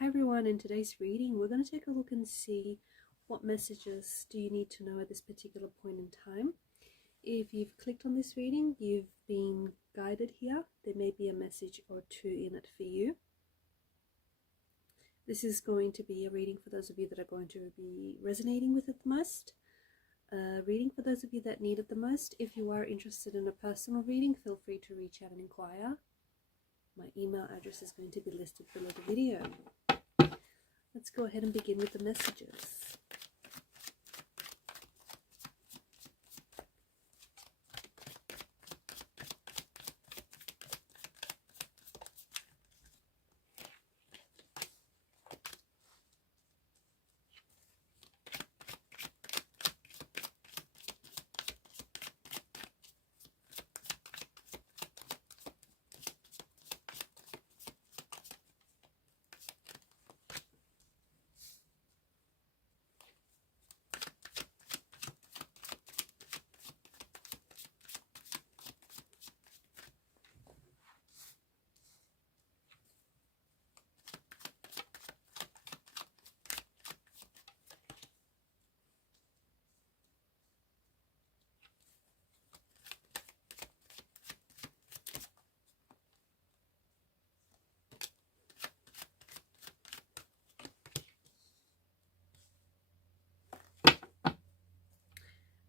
Hi everyone, in today's reading we're going to take a look and see what messages do you need to know at this particular point in time. If you've clicked on this reading, you've been guided here. There may be a message or two in it for you. This is going to be a reading for those of you that are going to be resonating with it the most. Reading for those of you that need it the most. If you are interested in a personal reading, feel free to reach out and inquire. My email address is going to be listed below the video. Let's go ahead and begin with the messages.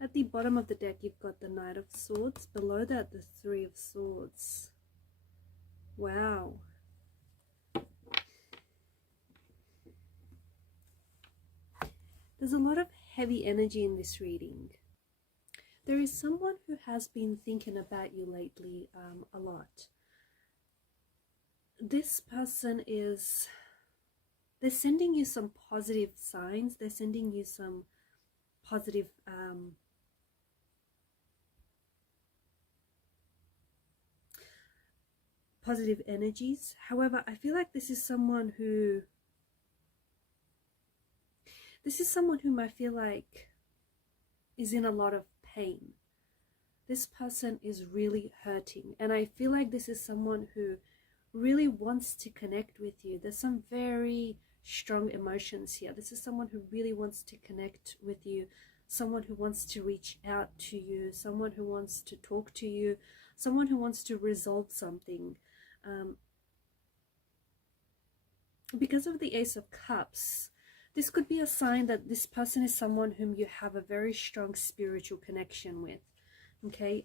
At the bottom of the deck, you've got the Knight of Swords. Below that, the Three of Swords. Wow. There's a lot of heavy energy in this reading. There is someone who has been thinking about you lately a lot. This person is... they're sending you some positive signs. They're sending you some positive... positive energies. However, I feel like this is someone whom I feel like is in a lot of pain. This person is really hurting, and I feel like this is someone who really wants to connect with you. There's some very strong emotions here. This is someone who really wants to connect with you, someone who wants to reach out to you, someone who wants to talk to you, someone who wants to resolve something. Because of the Ace of Cups, this could be a sign that this person is someone whom you have a very strong spiritual connection with. Okay,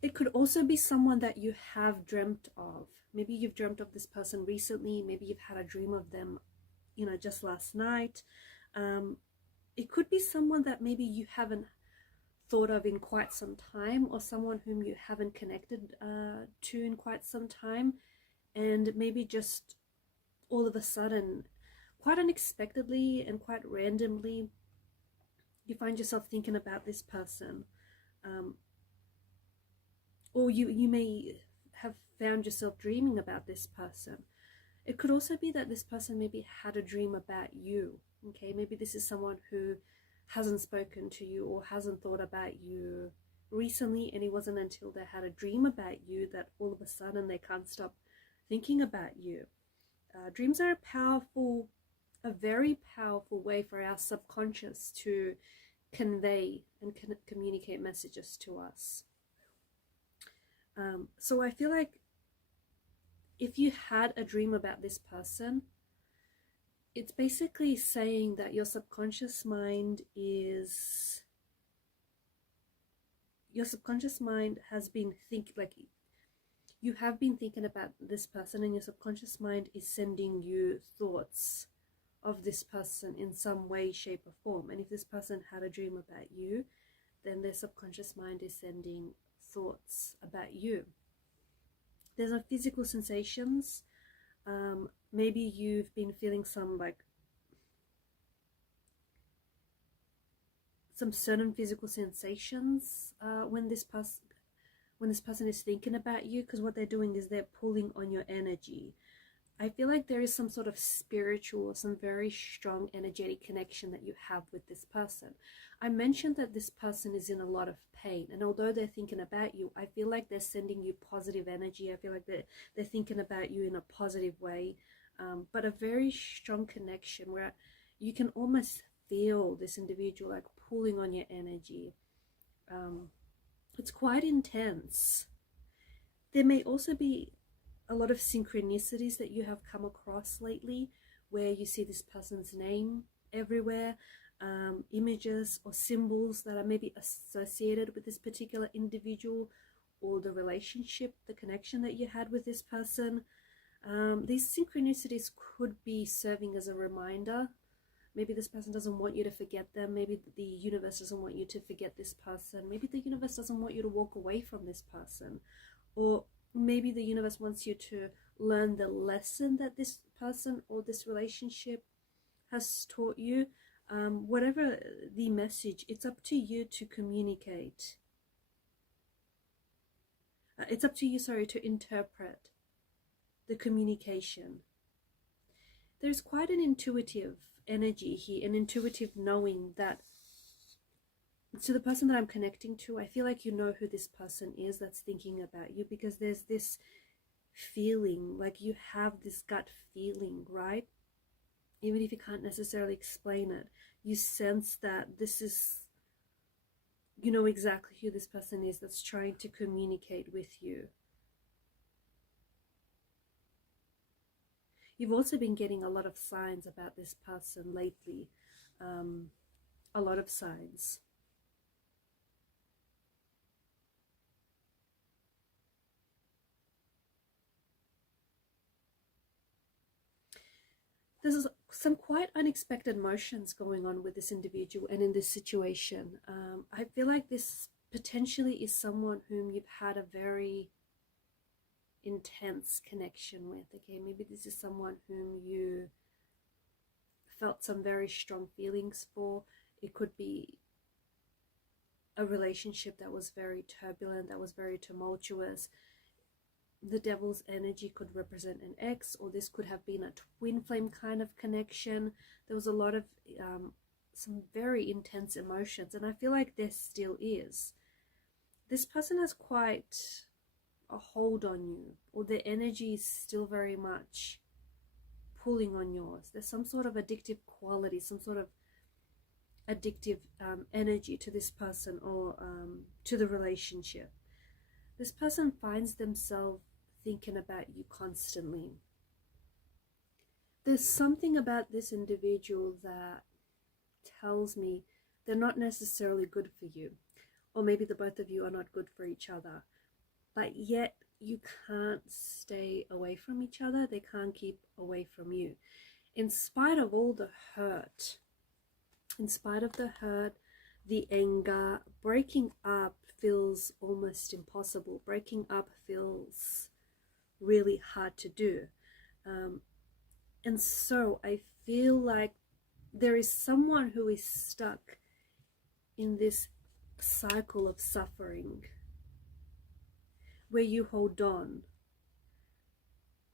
it could also be someone that you have dreamt of. Maybe you've dreamt of this person recently. Maybe you've had a dream of them, just last night. It could be someone that maybe you haven't thought of in quite some time, or someone whom you haven't connected to in quite some time, and maybe just all of a sudden, quite unexpectedly and quite randomly, you find yourself thinking about this person, or you may have found yourself dreaming about this person. It could also be that this person maybe had a dream about you. Okay, maybe this is someone who hasn't spoken to you or hasn't thought about you recently, and it wasn't until they had a dream about you that all of a sudden they can't stop thinking about you. Dreams are a very powerful way for our subconscious to convey and communicate messages to us. So I feel like if you had a dream about this person, it's basically saying that your subconscious mind has been you have been thinking about this person, and your subconscious mind is sending you thoughts of this person in some way, shape or form. And if this person had a dream about you, then their subconscious mind is sending thoughts about you. There's a physical sensations. Maybe you've been feeling some certain physical sensations when this person is thinking about you, because what they're doing is they're pulling on your energy. I feel like there is some sort of spiritual or some very strong energetic connection that you have with this person. I mentioned that this person is in a lot of pain, and although they're thinking about you, I feel like they're sending you positive energy. I feel like they're thinking about you in a positive way, but a very strong connection where you can almost feel this individual like pulling on your energy. It's quite intense. There may also be a lot of synchronicities that you have come across lately where you see this person's name everywhere, images or symbols that are maybe associated with this particular individual or the relationship, the connection that you had with this person. These synchronicities could be serving as a reminder. Maybe this person doesn't want you to forget them. Maybe the universe doesn't want you to forget this person. Maybe the universe doesn't want you to walk away from this person. Or maybe the universe wants you to learn the lesson that this person or this relationship has taught you. Whatever the message, it's up to you to communicate. It's up to you, to interpret the communication. There's quite an intuitive energy here, an intuitive knowing that to the person that I'm connecting to, I feel like you know who this person is that's thinking about you, because there's this feeling, like you have this gut feeling, right? Even if you can't necessarily explain it, you sense that this is, you know exactly who this person is that's trying to communicate with you. You've also been getting a lot of signs about this person lately, a lot of signs. There's some quite unexpected emotions going on with this individual and in this situation. I feel like this potentially is someone whom you've had a very intense connection with. Okay, maybe this is someone whom you felt some very strong feelings for. It could be a relationship that was very turbulent, that was very tumultuous. The devil's energy could represent an ex, or this could have been a twin flame kind of connection. There was a lot of some very intense emotions, and I feel like there still is. This person has quite a hold on you, or their energy is still very much pulling on yours. There's some sort of addictive quality, some sort of addictive energy to this person or to the relationship. This person finds themselves thinking about you constantly. There's something about this individual that tells me they're not necessarily good for you, or maybe the both of you are not good for each other, but yet you can't stay away from each other. They can't keep away from you. In spite of all the hurt, in spite of the hurt, the anger, breaking up feels almost impossible. Breaking up feels really hard to do. And so I feel like there is someone who is stuck in this cycle of suffering where you hold on.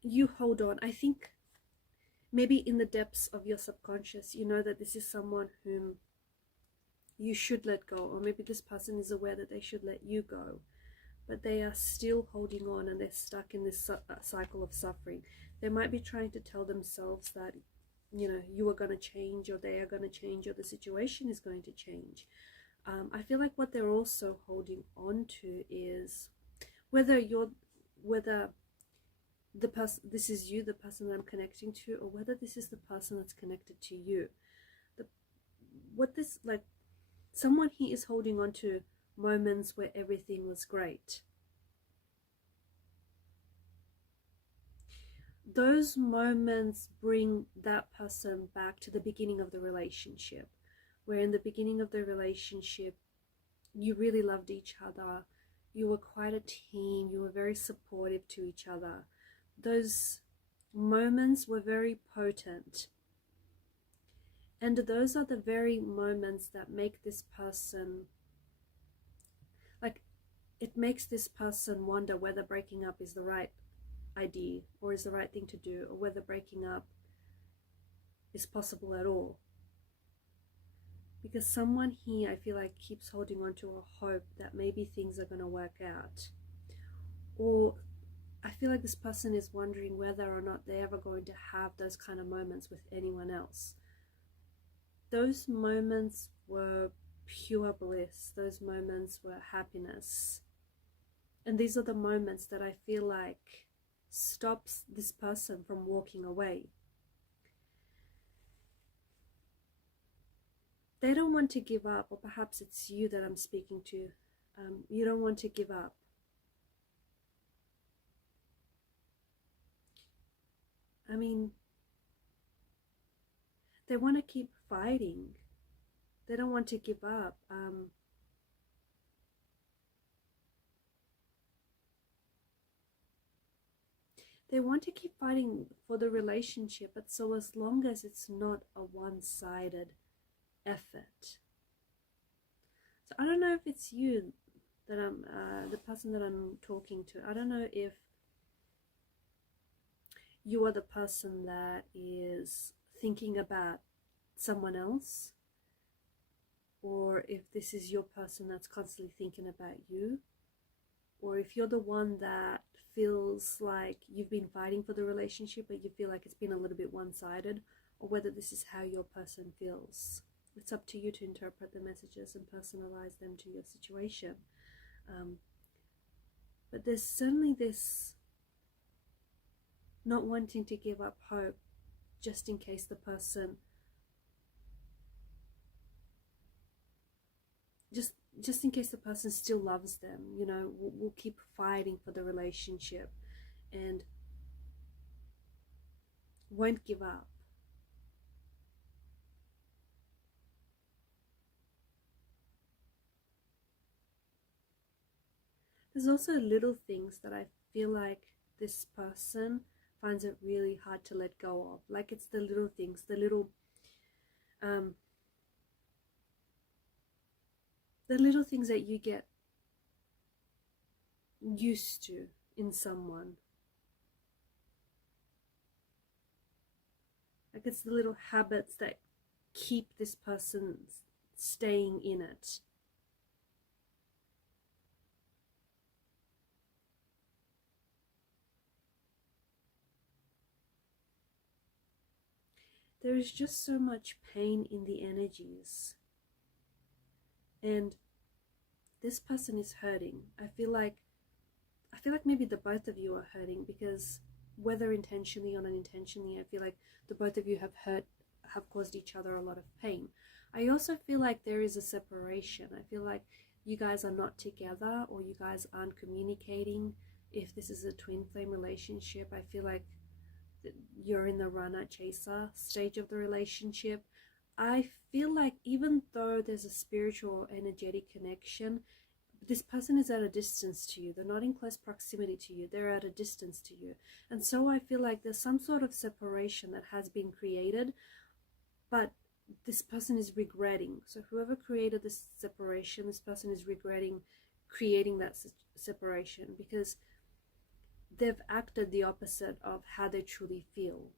You hold on. I think maybe in the depths of your subconscious, you know that this is someone whom you should let go, or maybe this person is aware that they should let you go, but they are still holding on and they're stuck in this cycle of suffering. They might be trying to tell themselves that, you know, you are going to change, or they are going to change, or the situation is going to change. I feel like what they're also holding on to is whether the person, this is you, the person that I'm connecting to, or whether this is the person that's connected to you. Someone here is holding on to moments where everything was great. Those moments bring that person back to the beginning of the relationship, where in the beginning of the relationship, you really loved each other. You were quite a team. You were very supportive to each other. Those moments were very potent. And those are the very moments that make this person, like, it makes this person wonder whether breaking up is the right idea or is the right thing to do, or whether breaking up is possible at all. Because someone here, I feel like, keeps holding on to a hope that maybe things are going to work out. Or I feel like this person is wondering whether or not they're ever going to have those kind of moments with anyone else. Those moments were pure bliss. Those moments were happiness. And these are the moments that I feel like stops this person from walking away. They don't want to give up, or perhaps it's you that I'm speaking to. You don't want to give up. I mean, they want to keep fighting. They don't want to give up. They want to keep fighting for the relationship, but so as long as it's not a one-sided effort. So I don't know if it's you that I'm, the person that I'm talking to. I don't know if you are the person that is thinking about someone else, or if this is your person that's constantly thinking about you, or if you're the one that feels like you've been fighting for the relationship but you feel like it's been a little bit one-sided, or whether this is how your person feels. It's up to you to interpret the messages and personalize them to your situation. But there's certainly this not wanting to give up hope, just in case the person, just in case the person still loves them, you know, will keep fighting for the relationship and won't give up. There's also little things that I feel like this person finds it really hard to let go of. Like it's the little things, the little things that you get used to in someone. Like it's the little habits that keep this person staying in it. There is just so much pain in the energies. And this person is hurting. I feel like maybe the both of you are hurting, because whether intentionally or unintentionally, I feel like the both of you have caused each other a lot of pain. I also feel like there is a separation. I feel like you guys are not together, or you guys aren't communicating. If this is a twin flame relationship, I feel like you're in the runner chaser stage of the relationship. I feel like even though there's a spiritual energetic connection, this person is at a distance to you. They're not in close proximity to you. They're at a distance to you. And so I feel like there's some sort of separation that has been created, but this person is regretting. So whoever created this separation, this person is regretting creating that separation, because they've acted the opposite of how they truly feel.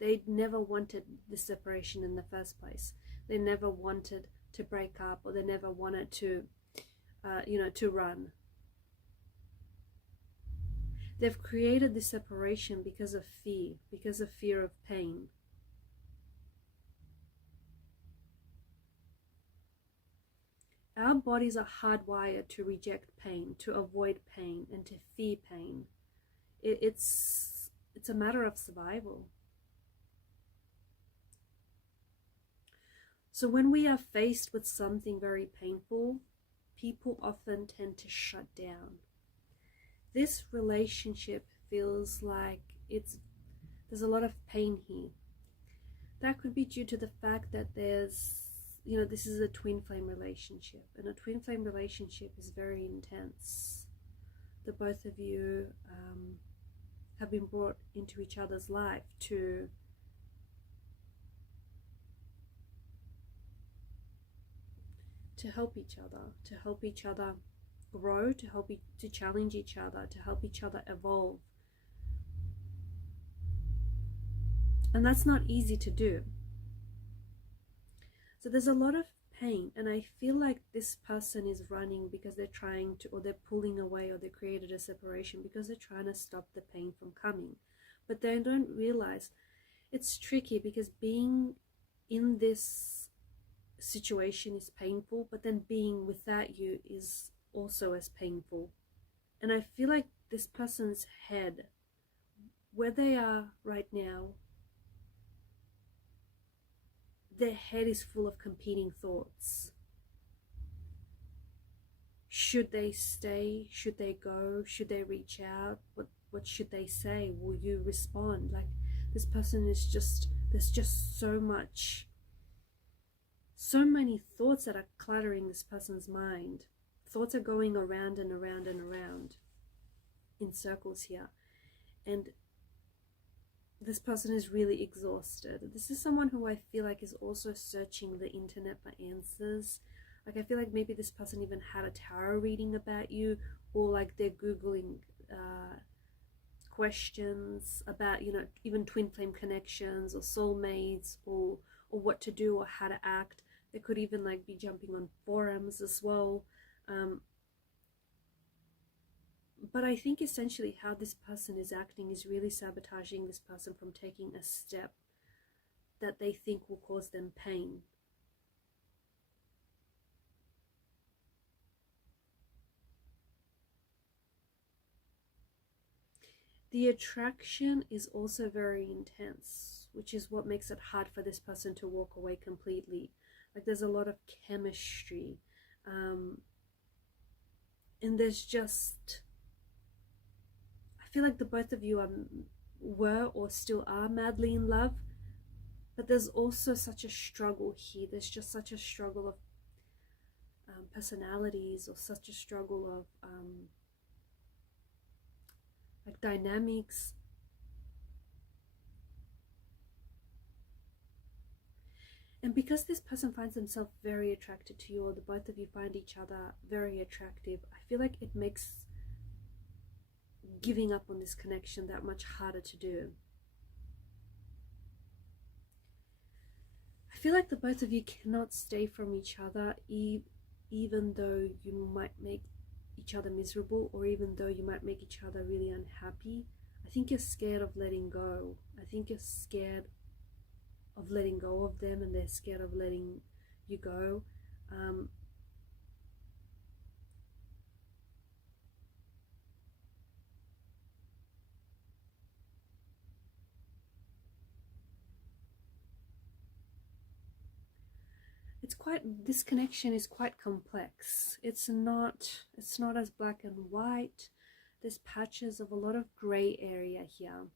They never wanted the separation in the first place. They never wanted to break up, or they never wanted to, to run. They've created this separation because of fear of pain. Our bodies are hardwired to reject pain, to avoid pain, and to fear pain. It's a matter of survival. So when we are faced with something very painful, people often tend to shut down. This relationship feels like there's a lot of pain here. That could be due to the fact that this is a twin flame relationship, and a twin flame relationship is very intense. The both of you have been brought into each other's life to help each other grow, to challenge each other, to help each other evolve. And that's not easy to do. So there's a lot of pain, and I feel like this person is running because they're trying to, or they're pulling away, or they created a separation because they're trying to stop the pain from coming. But they don't realize it's tricky, because being in this situation is painful, but then being without you is also as painful. And I feel like this person's head, where they are right now, their head is full of competing thoughts. Should they stay? Should they go? Should they reach out? What should they say? Will you respond? Like, this person is just, there's just so many thoughts that are cluttering this person's mind. Thoughts are going around and around and around in circles here. And this person is really exhausted. This is someone who I feel like is also searching the internet for answers. Like, I feel like maybe this person even had a tarot reading about you, or like they're Googling questions about, you know, even twin flame connections or soulmates, or what to do or how to act. They could even like be jumping on forums as well. But I think essentially how this person is acting is really sabotaging this person from taking a step that they think will cause them pain. The attraction is also very intense, which is what makes it hard for this person to walk away completely. Like, there's a lot of chemistry, and there's just, I feel like the both of you were or still are madly in love, but there's also such a struggle here. There's just such a struggle of personalities, or such a struggle of like dynamics. And because this person finds themselves very attracted to you, or the both of you find each other very attractive, I feel like it makes giving up on this connection that much harder to do. I feel like the both of you cannot stay from each other, even though you might make each other miserable, or even though you might make each other really unhappy. I think you're scared of letting go. I think you're scared of letting go of them, and they're scared of letting you go. This connection is quite complex. It's not as black and white. There's patches of a lot of gray area here.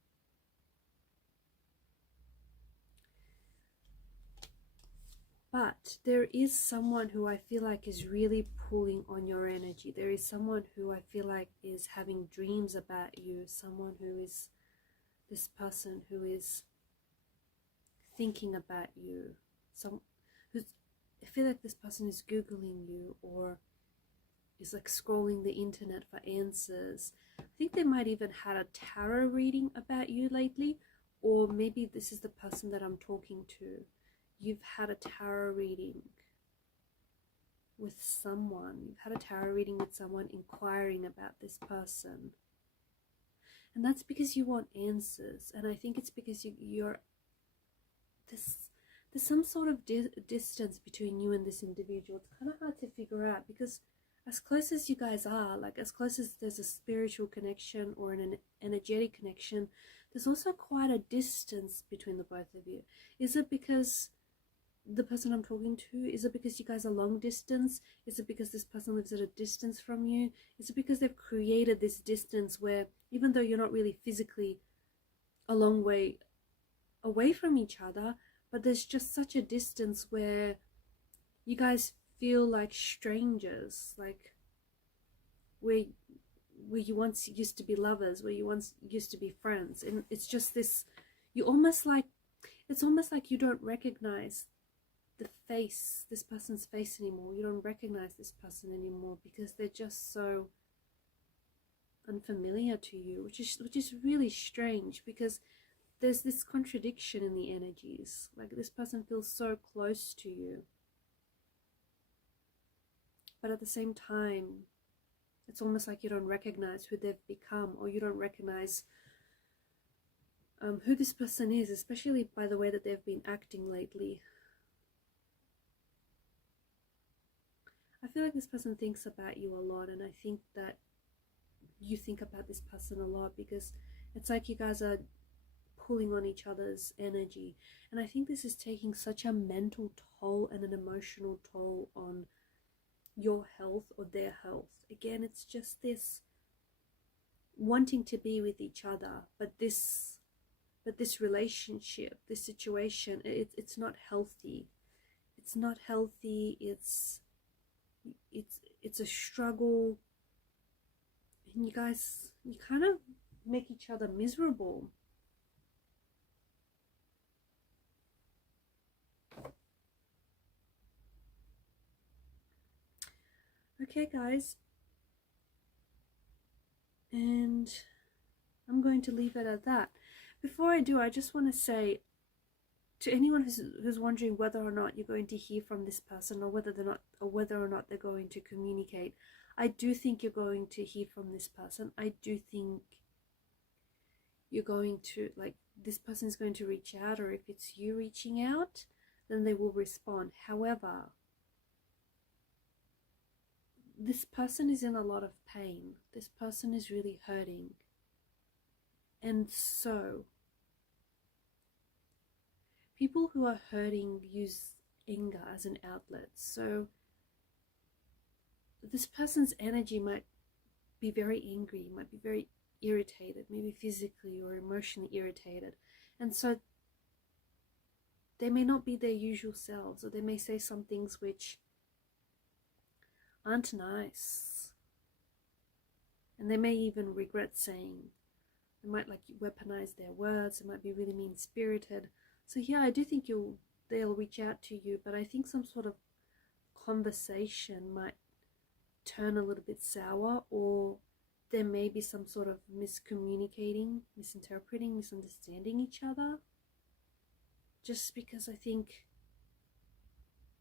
But there is someone who I feel like is really pulling on your energy. There is someone who I feel like is having dreams about you. Someone who is, this person who is thinking about you. I feel like this person is Googling you, or is like scrolling the internet for answers. I think they might even had a tarot reading about you lately, or maybe this is the person that I'm talking to. You've had a tarot reading with someone. You've had a tarot reading with someone inquiring about this person. And that's because you want answers. And I think it's because there's some sort of distance between you and this individual. It's kind of hard to figure out, because as close as you guys are, like as close as there's a spiritual connection or an energetic connection, there's also quite a distance between the both of you. Is it because the person I'm talking to, is it because you guys are long distance? Is it because this person lives at a distance from you? Is it because they've created this distance where, even though you're not really physically a long way away from each other, but there's just such a distance where you guys feel like strangers, like where you once used to be lovers, where you once used to be friends, and it's just this, it's almost like you don't recognize this person's face anymore. You don't recognize this person anymore, because they're just so unfamiliar to you, which is really strange, because there's this contradiction in the energies. Like this person feels so close to you, but at the same time, it's almost like you don't recognize who they've become, or you don't recognize who this person is, especially by the way that they've been acting lately. I feel like this person thinks about you a lot, and I think that you think about this person a lot, because it's like you guys are pulling on each other's energy. And I think this is taking such a mental toll and an emotional toll on your health or their health. Again, it's just this wanting to be with each other, but this relationship, this situation, it's not healthy. It's not healthy. It's a struggle, and you guys, you kind of make each other miserable. Okay, guys, and I'm going to leave it at that. Before I do, I just want to say to anyone who's wondering whether or not you're going to hear from this person, or whether or not they're going to communicate, I do think you're going to hear from this person. I do think you're going to, like, this person is going to reach out, or if it's you reaching out, then they will respond. However, this person is in a lot of pain. This person is really hurting. And so, people who are hurting use anger as an outlet. So, this person's energy might be very angry, might be very irritated, maybe physically or emotionally irritated. And so, they may not be their usual selves, or they may say some things which aren't nice, and they may even regret saying. They might like weaponize their words. It might be really mean-spirited. So yeah, I do think they'll reach out to you, but I think some sort of conversation might turn a little bit sour, or there may be some sort of miscommunicating, misinterpreting, misunderstanding each other, just because I think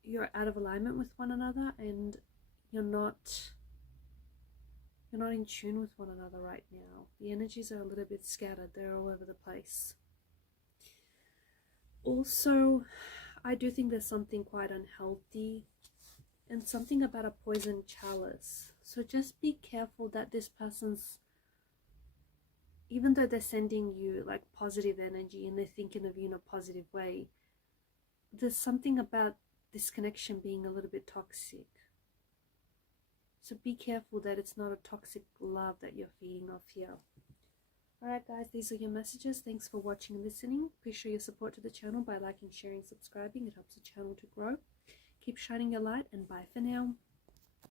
you're out of alignment with one another, and you're not in tune with one another right now. The energies are a little bit scattered. They're all over the place. Also, I do think there's something quite unhealthy, and something about a poison chalice. So just be careful that this person's, even though they're sending you like positive energy and they're thinking of you in a positive way, there's something about this connection being a little bit toxic. So be careful that it's not a toxic love that you're feeding off here. Alright guys, these are your messages. Thanks for watching and listening. Please show your support to the channel by liking, sharing, subscribing. It helps the channel to grow. Keep shining your light, and bye for now.